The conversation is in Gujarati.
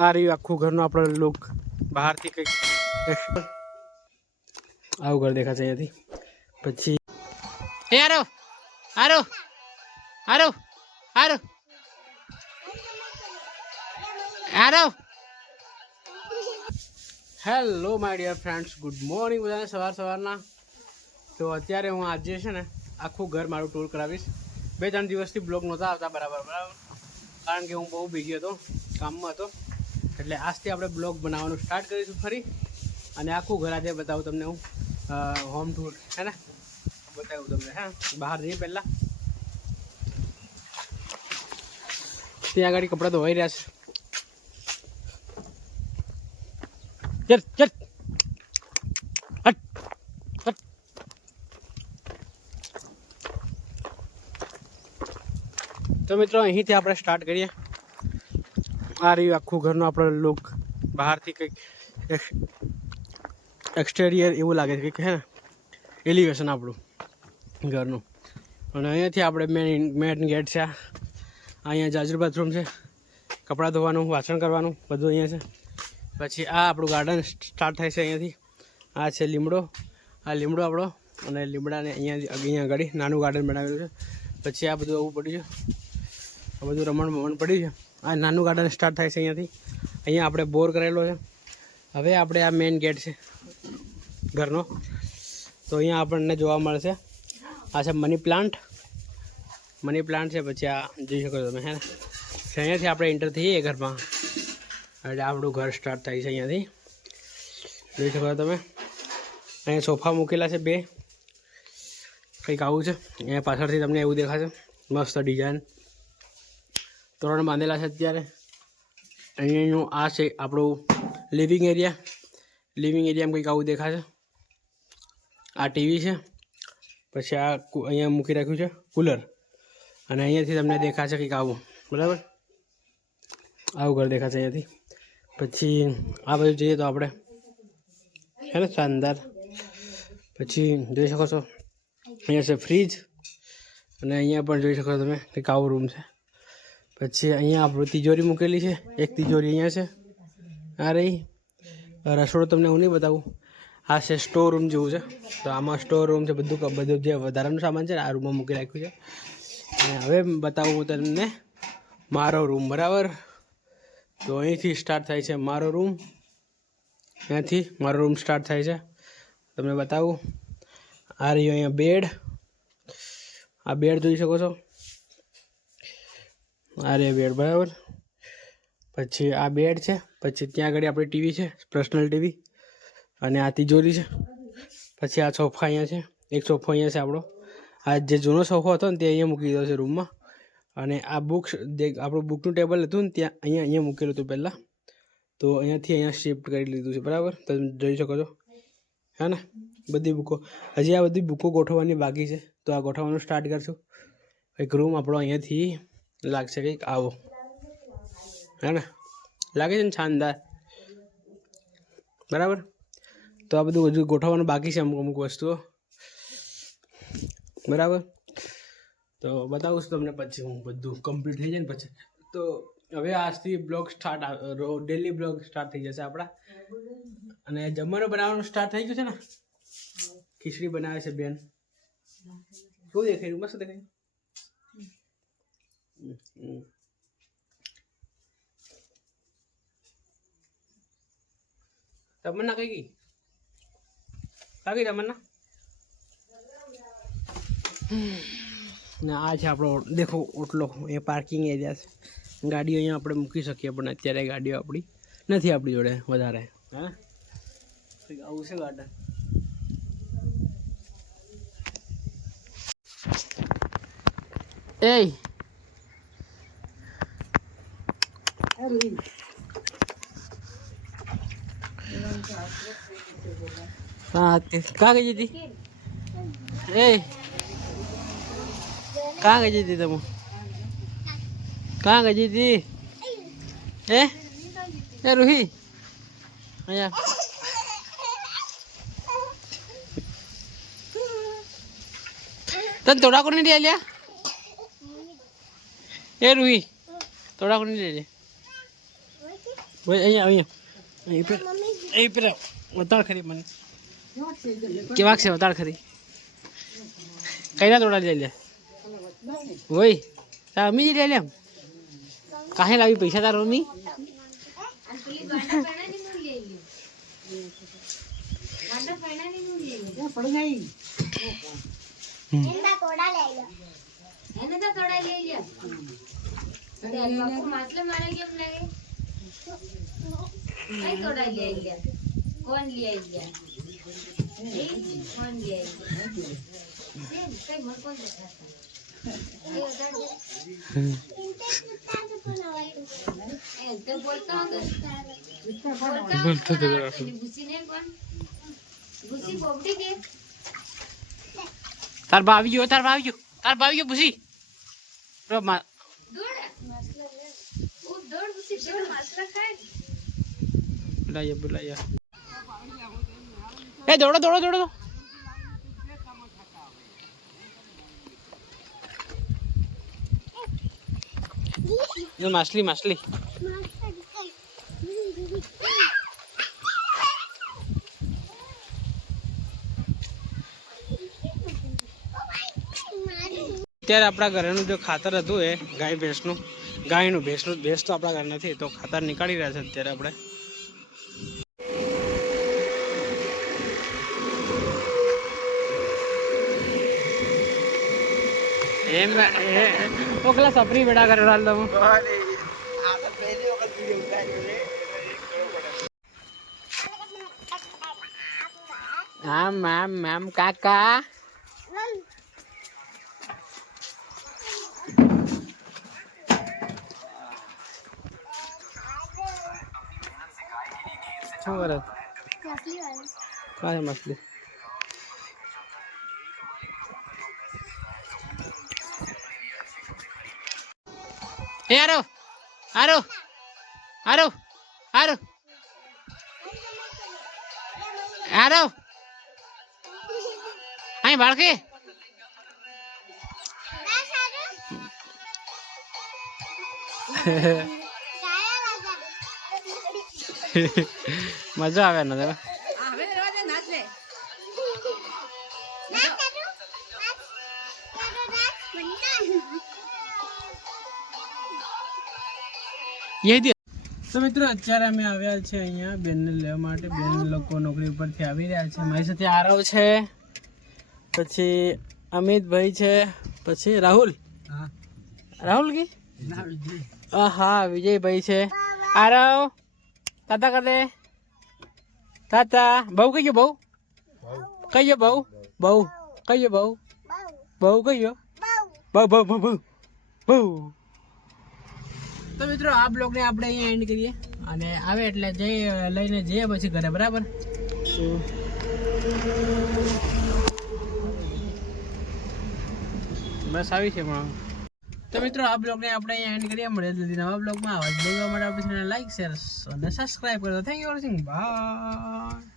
આ રહ્યું આખું ઘરનું આપણો લુક બહારથી કંઈક આવું ઘર દેખાશે અહીંયાથી. પછી એ આરો આરો આરો આરો આરો hello my dear friends, good morning બધાને સવારના. તો અત્યારે હું આજે છે ને આખું ઘર મારું ટૂર કરાવીશ. 2-3 દિવસથી બ્લોગ નહોતા આવતા બરાબર, કારણ કે હું બહુ બિઝી હતો, કામમાં હતો. એટલે આજથી આપણે બ્લોગ બનાવવાનું સ્ટાર્ટ કરીશું ફરી, અને આખું ઘર આજે બતાવું તમને હું. હોમ ટૂર હે ને બતાવું તમને. હા, બહાર જઈએ પહેલાં. ત્યાં આગળ કપડાં ધોવાઈ રહ્યા છે. ચલ ચલ હટ હટ. તો મિત્રો અહીંથી આપણે સ્ટાર્ટ કરીએ. આ રહ્યું આખું ઘરનું આપણો લુક બહારથી કંઈક એક્સટેરિયર એવું લાગે છે કંઈક, હે ને એલિવેશન આપણું ઘરનું. અને અહીંયાથી આપણે મેન ગેટ છે. અહીંયા જાજર બાથરૂમ છે, કપડાં ધોવાનું, વાસણ કરવાનું બધું અહીંયા છે. પછી આ આપણું ગાર્ડન સ્ટાર્ટ થાય છે અહીંયાથી. આ છે લીમડો, આ લીમડો આપણો, અને લીમડાને અહીંયા આગળ નાનું ગાર્ડન બનાવેલું છે. પછી આ બધું આવું પડ્યું છે, આ બધું રમણ પડ્યું છે. આ નાનું ગાર્ડન સ્ટાર્ટ થાય છે અહીંયાથી. અહીંયા આપણે બોર કરેલો છે. હવે આપણે આ મેઇન ગેટ છે ઘરનો, તો અહીંયા આપણને જોવા મળશે. આ છે મની પ્લાન્ટ છે. પછી આ જોઈ શકો તમે, હે ને અહીંયાથી આપણે એન્ટર થઈએ ઘરમાં, એટલે આપણું ઘર સ્ટાર્ટ થાય છે અહીંયાથી. જોઈ શકો તમે, અહીંયા સોફા મૂકેલા છે 2, કંઈક આવું છે. અહીંયા પાછળથી તમને એવું દેખાશે, મસ્ત ડિઝાઇન. તોરણ બાંધેલા છે અત્યારે. અહીંયાનું આ છે આપણું લિવિંગ એરિયામાં કંઈક આવું દેખાશે. આ ટીવી છે. પછી આ અહીંયા મૂકી રાખ્યું છે કુલર, અને અહીંયાથી તમને દેખાશે કંઈક આવું, બરાબર આવું ઘર દેખાશે અહીંયાથી. પછી આ બાજુ જઈએ તો આપણે, હે ને શાનદાર. પછી જોઈ શકો છો અહીંયા છે ફ્રીજ, અને અહીંયા પણ જોઈ શકો તમે કંઈક આવો રૂમ છે. પછી અહીંયા આપણું તિજોરી મૂકેલી છે, એક તિજોરી અહીંયા છે. આ રહી રસોડું, તમને હું નહીં બતાવું. આ છે સ્ટોર રૂમ જેવું છે, તો આમાં સ્ટોર રૂમ છે. બધું જે વધારાનું સામાન છે ને આ રૂમમાં મૂકી રાખ્યું છે. અને હવે બતાવું હું તમને મારો રૂમ, બરાબર. તો અહીંથી સ્ટાર્ટ થાય છે મારો રૂમ, અહીંયાથી મારો રૂમ સ્ટાર્ટ થાય છે. તમને બતાવું. આ રહ્યો અહીંયા બેડ, આ બેડ જોઈ શકો છો. આ રે બેડ, બરાબર. પછી આ બેડ છે. પછી ત્યાં આગળ આપણી ટીવી છે, પર્સનલ ટીવી, અને આ તિજોરી છે. પછી આ સોફા અહીંયા છે, એક સોફો અહીંયા છે આપણો. આ જે જૂનો સોફો હતો ને તે અહીંયા મૂકી દીધો છે રૂમમાં. અને આ બુક્સ, આપણું બુકનું ટેબલ હતું ને ત્યાં અહીંયા મૂકેલું હતું પહેલાં, તો અહીંયાથી અહીંયા શિફ્ટ કરી લીધું છે, બરાબર. તમે જોઈ શકો છો, હે ને બધી બુકો. હજી આ બધી બુકો ગોઠવવાની બાકી છે, તો આ ગોઠવવાનું સ્ટાર્ટ કરશું. એક રૂમ આપણો અહીંયાથી લાગશે કંઈક આવો, હે ને લાગે છે ને શાનદાર, બરાબર. તો આ બધું હજુ ગોઠવવાનું બાકી છે, અમુક વસ્તુઓ, બરાબર. તો બતાવું છું તમને પછી હું બધું કમ્પ્લીટ થઈ જાય ને પછી. તો હવે આજથી blog start, daily blog start થઈ જશે આપણા. અને જમવાનું બનાવવાનું સ્ટાર્ટ થઈ ગયું છે ને. ખીચડી બનાવે છે બેન. શું દેખાયું? મસ્ત દેખાયું. તમન્ના કઈ ગઈ? કાગી તમન્ના. ને આ છે આપણો, દેખો ઓટલો. એ પાર્કિંગ એરિયા છે. ગાડીઓ અહીંયા આપણે મૂકી શકીએ, પણ અત્યારે ગાડીઓ આપણી નથી આપણી જોડે વધારે. હા, આવું છે ગાર્ડન. એ હા, કાં ગઈ હતી? એ કાં ગઈ હતી તમે? કાં ગઈ હતી? એ રૂહી અહીંયા. તને થોડા કોને લઈ લ્યા? એ રૂહી થોડા કોને લઈ લે. ભાઈ અહીંયા અહીં પેલા વતાળ ખરી મને કેવાક છે વતાળ ખરી કઈના તોડા લઈ લે વોય તાર અમી જ લઈ લે કાહે લાવી પૈસા તાર અમી कौन लिया गया कौन लिया कई मन कौन देता तो बोलता हूँ भूसी नहीं कौन भूसी पोपटी के તાર બાવીયો ભૂસી दौड़ वो दौड़ भूसी दौड़ मसला खाए बुलाया ए दौड़ो ये मछली અત્યારે આપણા ઘરનું જો ખાતર હતું એ ગાયનું ભેંસ તો આપણા ઘર નથી તો ખાતર નીકાળી રહ્યા છે અત્યારે આપણે ઓકલા સપરી બેડા કરે ડાલ દઉં આમ કાકા શું કરે કાંઈ મછલી એ આરો અહીં બાળકી મજા આવે ને તમે તો મિત્રો અત્યારે અમે આવ્યા છે અહીંયા બેનને લેવા માટે બેન લોકો નોકરી ઉપરથી આવી રહ્યા છે મારી સાથે આરવ છે પછી અમિતભાઈ છે પછી રાહુલ કી હા વિજયભાઈ છે આરવ તાતા કરે તાતા બહુ કહીયો બહુ કહીયો બહુ કહીયો બહુ કહીયો બહુ તો મિત્રો આ બ્લોગને આપણે અહીંયા એન્ડ કરીએ અને આવે એટલે લઈને જઈએ પછી ઘરે બરાબર બસ આવી છે પણ તો મિત્રો આ બ્લોગને આપણે અહીંયા એન્ડ કરીએ મળે જલ્દી નવા બ્લોગમાં આવા જ જોવા માટે આપણે લાઈક શેર અને સબસ્ક્રાઈબ કરો thank you for watching bye